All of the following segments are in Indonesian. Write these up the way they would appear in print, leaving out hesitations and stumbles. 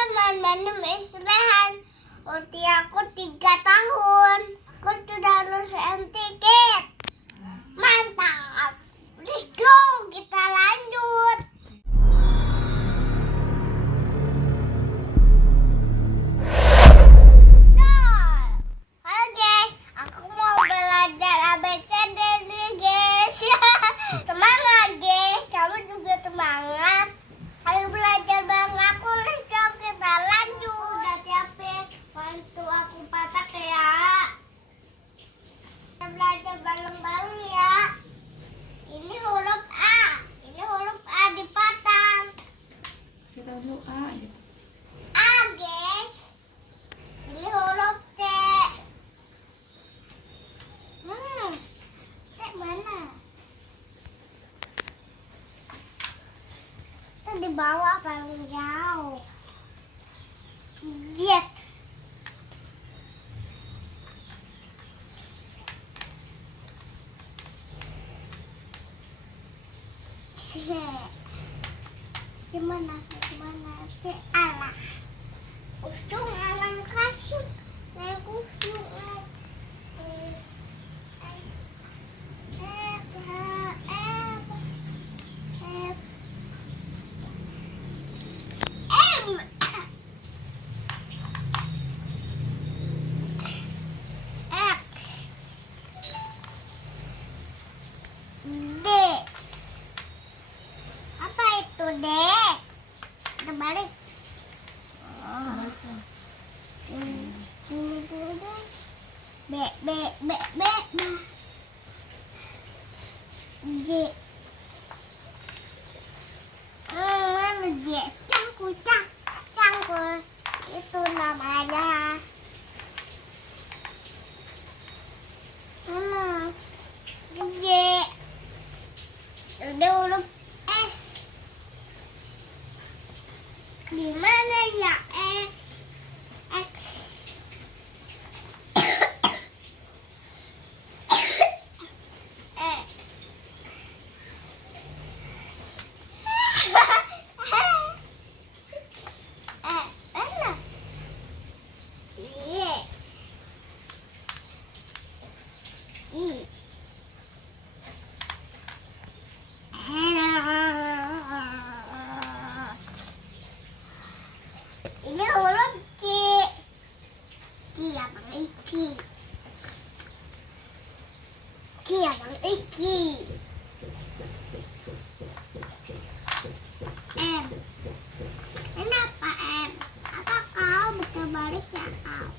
teman-teman, Bandung Isrehan. Usia aku 3 tahun. Aku sudah lulus MTQ. Mantap. Let's go, kita lanjut. Halo guys, aku mau belajar ABCD nih guys. Semangat guys, kamu juga semangat. Ayo belajar bareng aku, let's go, kita lanjut. Udah capek, bantu aku patak ya. Kita belajar bareng-bareng ya. Ini huruf A, dipatang. Kasih tahu dulu A gitu. A guys. Ini huruf T. T mana? Itu di bawah paling jauh. Z. Gimana? C. Alah. Usung alam kasih. Usung alam. D. Terbalik. B. G. Mana G? Cangkul. Itu namanya. G. Udah huruf S. Di mana ya X? Ini huruf Q. Abang Iki. M. Kenapa M? Apa kau bisa balik ya kau?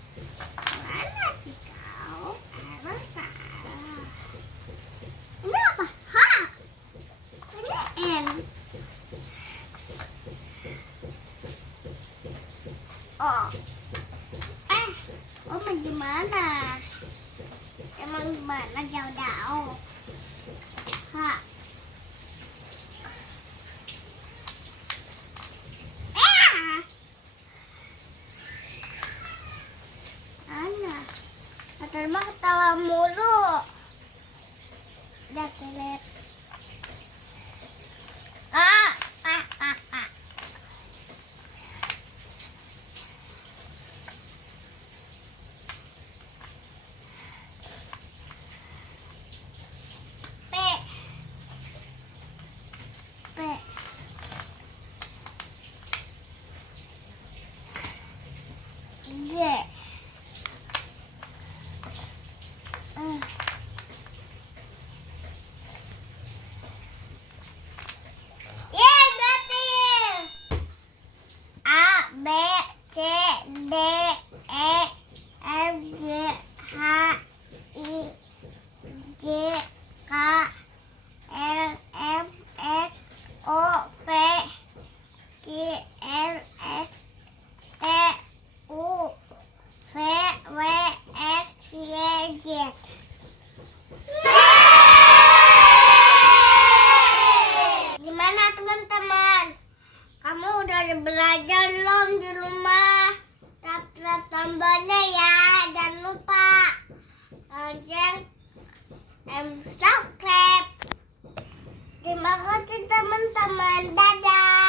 Mana sih kau? Emang salah. Ini apa? H. Ini N. Oh. Gimana? Emang gimana jauh-jauh? Hah? Ana. Terima ketawa mulu. Udah kelet. D, E, F, G, H, I, J, K, L, M, N, O, P, Q, R, S, T, U, V, W, X, Y, Z. Gimana teman-teman? Kamu udah belajar belum di rumah? Tap tombolnya ya, jangan lupa lonceng dan subscribe. Terima kasih teman-teman, dadah.